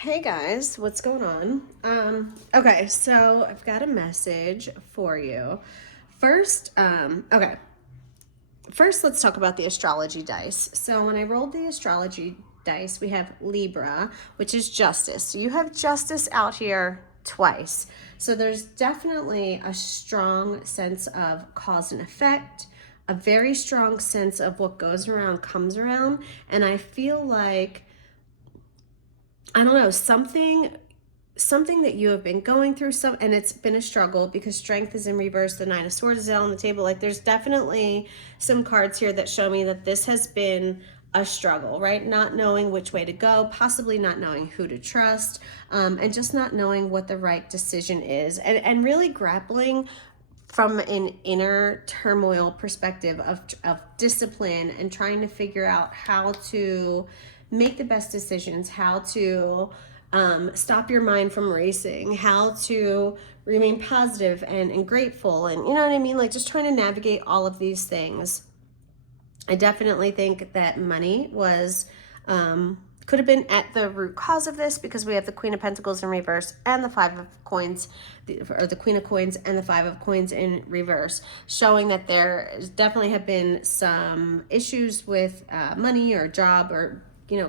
Hey guys, what's going on? Okay, so I've got a message for you. First, first let's talk about the astrology dice. So when I rolled the astrology dice, we have Libra, which is justice. So you have justice out here twice. So there's definitely a strong sense of cause and effect, a very strong sense of what goes around comes around, and I feel like I don't know, something that you have been going through, and it's been a struggle because strength is in reverse, the nine of swords is out on the table. Like there's definitely some cards here that show me that this has been a struggle, right? Not knowing which way to go, possibly not knowing who to trust, and just not knowing what the right decision is, and really grappling from an inner turmoil perspective of discipline and trying to figure out how to make the best decisions, how to stop your mind from racing, how to remain positive and grateful, and you know what I mean, like just trying to navigate all of these things. I definitely think that money was could have been at the root cause of this, because we have the Queen of Pentacles in reverse and the Five of Coins, or the Queen of Coins and the Five of Coins in reverse, showing that there definitely have been some issues with money or job or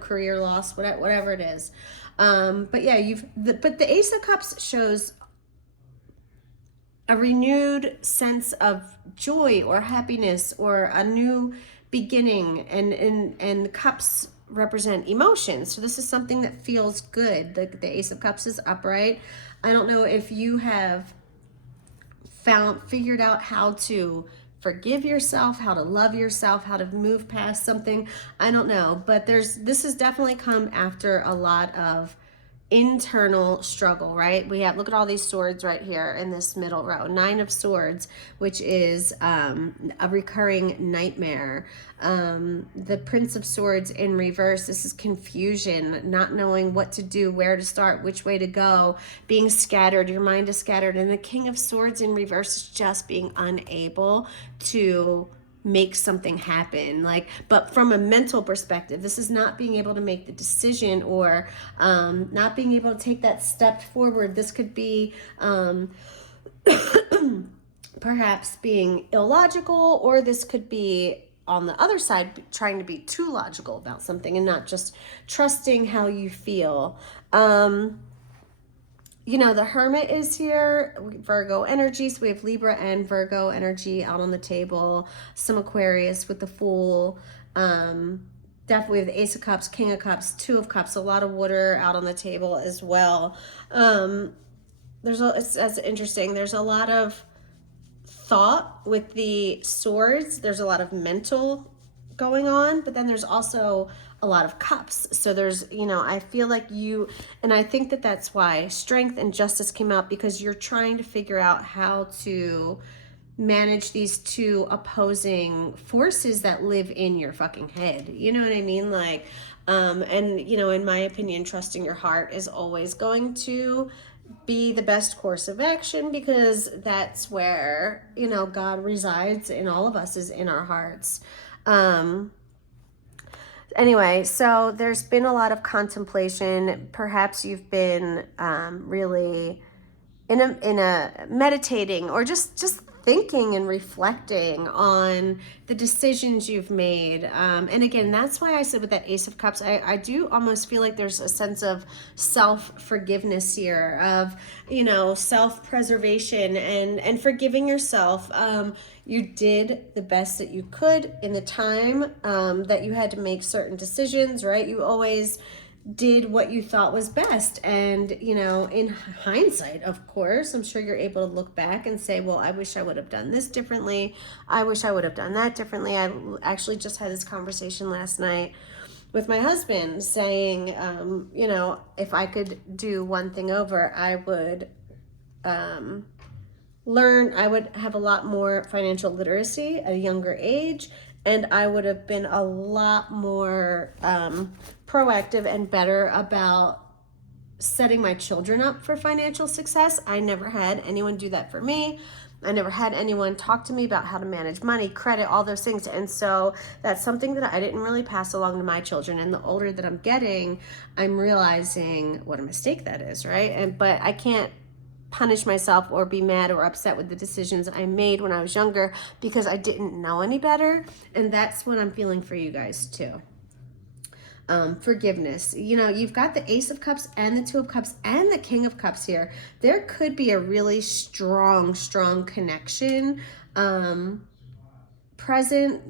career loss, whatever it is. But yeah, but the Ace of Cups shows a renewed sense of joy or happiness or a new beginning, and cups represent emotions, so this is something that feels good. The Ace of Cups is upright. I don't know if you have figured out how to forgive yourself, how to love yourself, how to move past something. I don't know, but this has definitely come after a lot of internal struggle, right? We have, look at all these swords right here in this middle row. Nine of Swords, which is a recurring nightmare. The Prince of Swords in reverse, this is confusion, not knowing what to do, where to start, which way to go, being scattered, your mind is scattered. And the King of Swords in reverse is just being unable to make something happen. But from a mental perspective, this is not being able to make the decision, or not being able to take that step forward. This could be perhaps being illogical, or this could be on the other side trying to be too logical about something and not just trusting how you feel. The Hermit is here, Virgo energy. So we have Libra and Virgo energy out on the table. Some Aquarius with the Fool. Definitely the Ace of Cups, King of Cups, Two of Cups. A lot of water out on the table as well. It's interesting. There's a lot of thought with the swords. There's a lot of mental going on, but then there's also a lot of cups. So there's, I feel like and I think that that's why strength and justice came out, because you're trying to figure out how to manage these two opposing forces that live in your fucking head. You know what I mean? In my opinion, trusting your heart is always going to be the best course of action, because that's where, God resides in all of us, is in our hearts. Anyway, so there's been a lot of contemplation. Perhaps you've been really in a meditating, or just thinking and reflecting on the decisions you've made. And again, that's why I said with that Ace of Cups, I do almost feel like there's a sense of self-forgiveness here, of, self-preservation and forgiving yourself. You did the best that you could in the time that you had to make certain decisions, right? You always did what you thought was best. And, in hindsight, of course, I'm sure you're able to look back and say, well, I wish I would have done this differently. I wish I would have done that differently. I actually just had this conversation last night with my husband, saying, if I could do one thing over, I would I would have a lot more financial literacy at a younger age, and I would have been a lot more proactive and better about setting my children up for financial success. I never had anyone do that for me. I never had anyone talk to me about how to manage money, credit, all those things. And so that's something that I didn't really pass along to my children. And the older that I'm getting, I'm realizing what a mistake that is, right? But I can't punish myself or be mad or upset with the decisions I made when I was younger because I didn't know any better. And that's what I'm feeling for you guys too. Forgiveness. You've got the Ace of Cups and the Two of Cups and the King of Cups here. There could be a really strong connection present.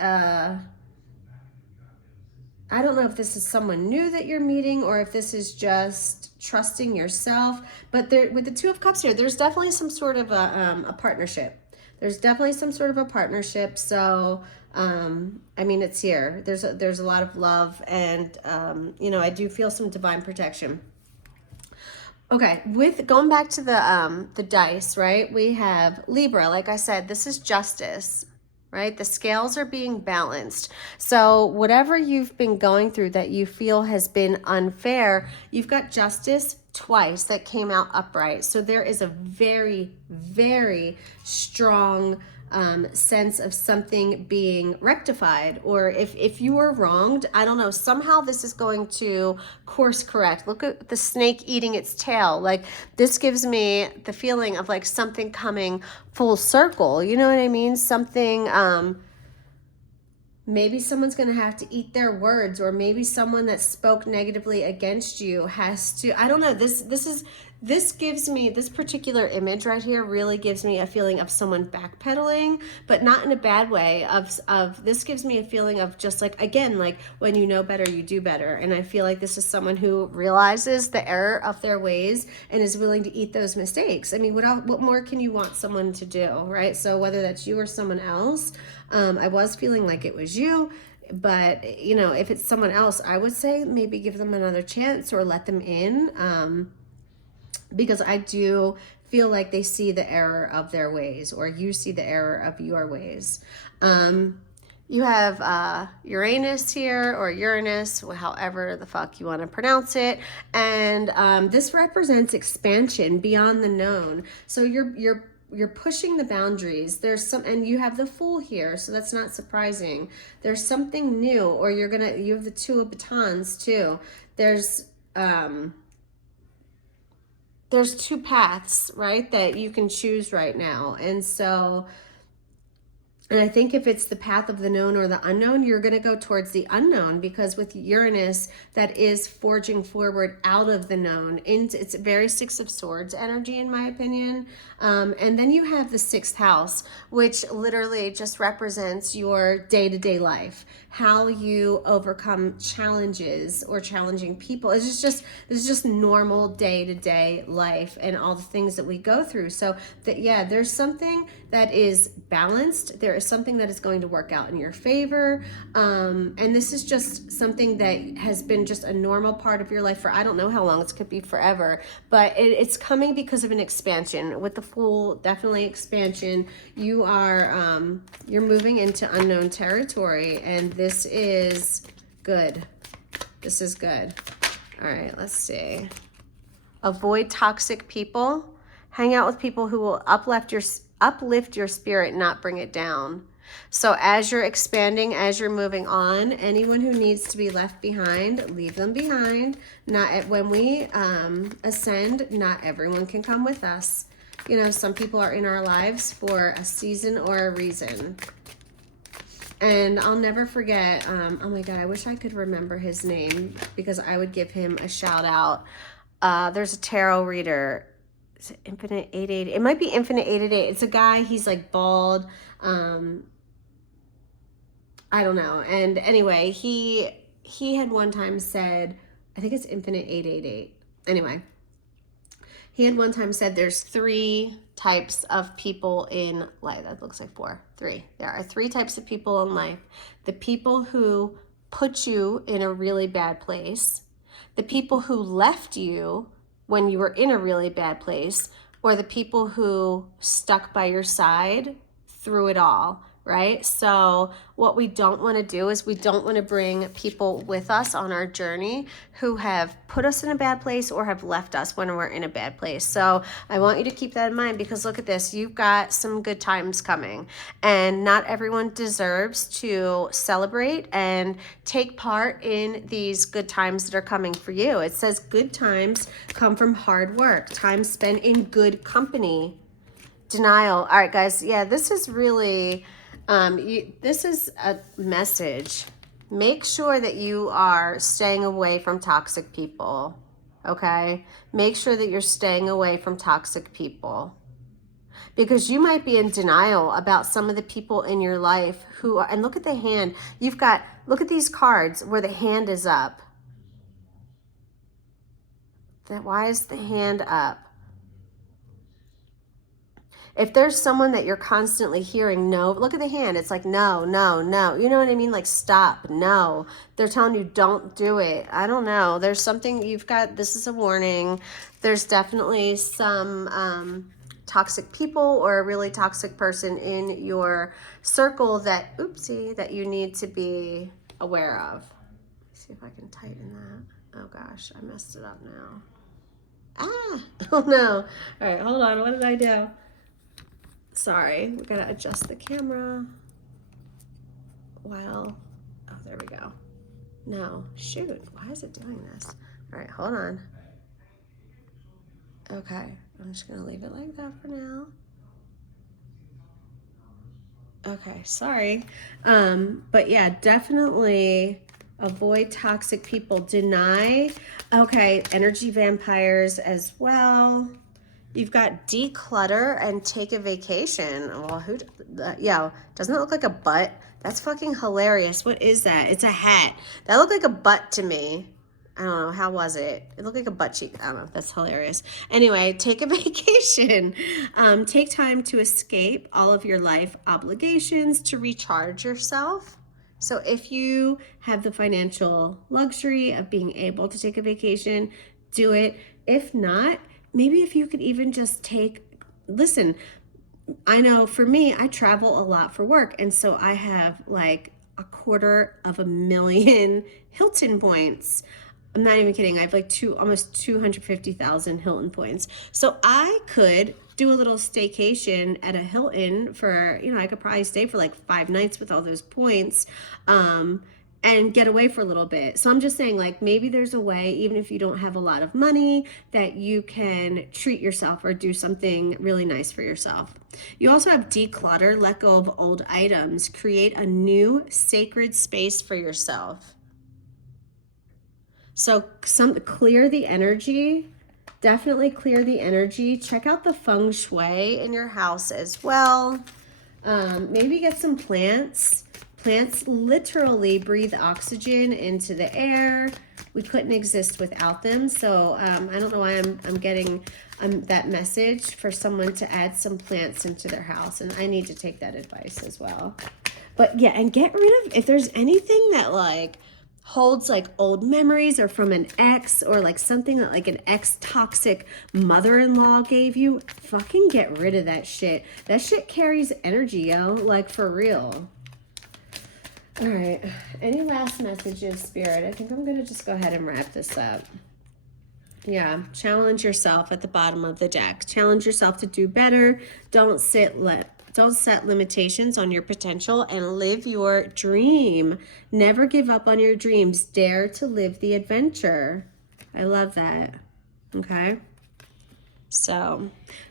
I don't know if this is someone new that you're meeting or if this is just trusting yourself. But with the Two of Cups here, there's definitely some sort of a partnership. There's definitely some sort of a partnership. So, I mean, it's here. There's a lot of love and, I do feel some divine protection. Okay, with going back to the dice, right? We have Libra. Like I said, this is justice, right? The scales are being balanced. So whatever you've been going through that you feel has been unfair, you've got justice twice that came out upright. So there is a very, very strong sense of something being rectified, or if you were wronged, I don't know, somehow this is going to course correct. Look at the snake eating its tail. Like, this gives me the feeling of like something coming full circle. You know what I mean? Something, maybe someone's going to have to eat their words, or maybe someone that spoke negatively against you has to, I don't know, this gives me, this particular image right here really gives me a feeling of someone backpedaling, but not in a bad way. This gives me a feeling of just like, again, like when you know better, you do better. And I feel like this is someone who realizes the error of their ways and is willing to eat those mistakes. I mean, what more can you want someone to do, right? So whether that's you or someone else, I was feeling like it was you. But, if it's someone else, I would say maybe give them another chance or let them in. Because I do feel like they see the error of their ways, or you see the error of your ways. You have Uranus here, or Uranus, however the fuck you want to pronounce it. And this represents expansion beyond the known. So you're pushing the boundaries. And you have the Fool here, so that's not surprising. There's something new, or you have the Two of Batons too. There's two paths, right, that you can choose right now. And I think if it's the path of the known or the unknown, you're going to go towards the unknown, because with Uranus, that is forging forward out of the known. It's very Six of Swords energy, in my opinion. And then you have the 6th house, which literally just represents your day-to-day life, how you overcome challenges or challenging people. This is just normal day-to-day life and all the things that we go through. So there's something that is balanced. There is something that is going to work out in your favor. And this is just something that has been just a normal part of your life for, I don't know how long, it could be forever, but it's coming because of an expansion. With the Fool, definitely expansion. You are, you're moving into unknown territory, and this is good. This is good. All right, let's see. Avoid toxic people. Hang out with people who will uplift your spirit, not bring it down. So as you're expanding, as you're moving on, anyone who needs to be left behind, leave them behind. When we ascend, not everyone can come with us. Some people are in our lives for a season or a reason. And I'll never forget, oh my God, I wish I could remember his name, because I would give him a shout out. There's a tarot reader. Is it Infinite 888? It might be Infinite 888. It's a guy, he's like bald. I don't know. And anyway, he had one time said, I think it's Infinite 888. Anyway, he had one time said there's 3 types of people in life. That looks like 4. 3. There are 3 types of people in life. The people who put you in a really bad place, the people who left you when you were in a really bad place, or the people who stuck by your side through it all, right? So what we don't want to do is we don't want to bring people with us on our journey who have put us in a bad place or have left us when we're in a bad place. So I want you to keep that in mind, because look at this, you've got some good times coming, and not everyone deserves to celebrate and take part in these good times that are coming for you. It says good times come from hard work, time spent in good company. Denial. All right, guys. Yeah, this is really, this is a message. Make sure that you are staying away from toxic people, okay? Make sure that you're staying away from toxic people, because you might be in denial about some of the people in your life who are, and look at the hand. You've got, look at these cards where the hand is up. Why is the hand up? If there's someone that you're constantly hearing no, look at the hand. It's like, no, no, no. You know what I mean? Like, stop, no. They're telling you don't do it. I don't know. There's something you've got. This is a warning. There's definitely some toxic people or a really toxic person in your circle that, oopsie, that you need to be aware of. Let's see if I can tighten that. Oh gosh, I messed it up now. Ah, oh no. All right, hold on. What did I do? Sorry, we gotta adjust the camera. Well, oh, there we go. No, shoot, why is it doing this? All right, hold on. Okay, I'm just gonna leave it like that for now. Okay, sorry. But yeah, definitely avoid toxic people. Deny. Okay, energy vampires as well. You've got declutter and take a vacation. Well, yeah, doesn't it look like a butt? That's fucking hilarious. What is that? It's a hat. That looked like a butt to me. I don't know. How was it? It looked like a butt cheek. I don't know. That's hilarious. Anyway, take a vacation. Take time to escape all of your life obligations to recharge yourself. So if you have the financial luxury of being able to take a vacation, do it. If not, maybe if you could even just listen, I know for me, I travel a lot for work. And so I have like 250,000 Hilton points. I'm not even kidding. I have like almost 250,000 Hilton points. So I could do a little staycation at a Hilton for, I could probably stay for like 5 nights with all those points. And get away for a little bit. So I'm just saying, like, maybe there's a way, even if you don't have a lot of money, that you can treat yourself or do something really nice for yourself. You also have declutter, let go of old items, create a new sacred space for yourself. So clear the energy. Definitely clear the energy. Check out the feng shui in your house as well. Maybe get some plants. Plants literally breathe oxygen into the air. We couldn't exist without them. So I don't know why I'm getting that message for someone to add some plants into their house. And I need to take that advice as well. But yeah, and get rid of, if there's anything that like holds like old memories or from an ex, or like something that like an ex-toxic mother-in-law gave you, fucking get rid of that shit. That shit carries energy, yo, like for real. All right, any last messages, Spirit? I think I'm gonna just go ahead and wrap this up. Yeah, challenge yourself at the bottom of the deck. Challenge yourself to do better. Don't set limitations on your potential and live your dream. Never give up on your dreams. Dare to live the adventure. I love that. Okay. So,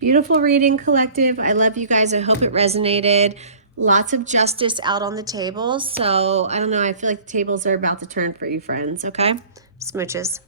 beautiful reading, collective. I love you guys. I hope it resonated. Lots of justice out on the table. So, I don't know. I feel like the tables are about to turn for you, friends. Okay? Smooches.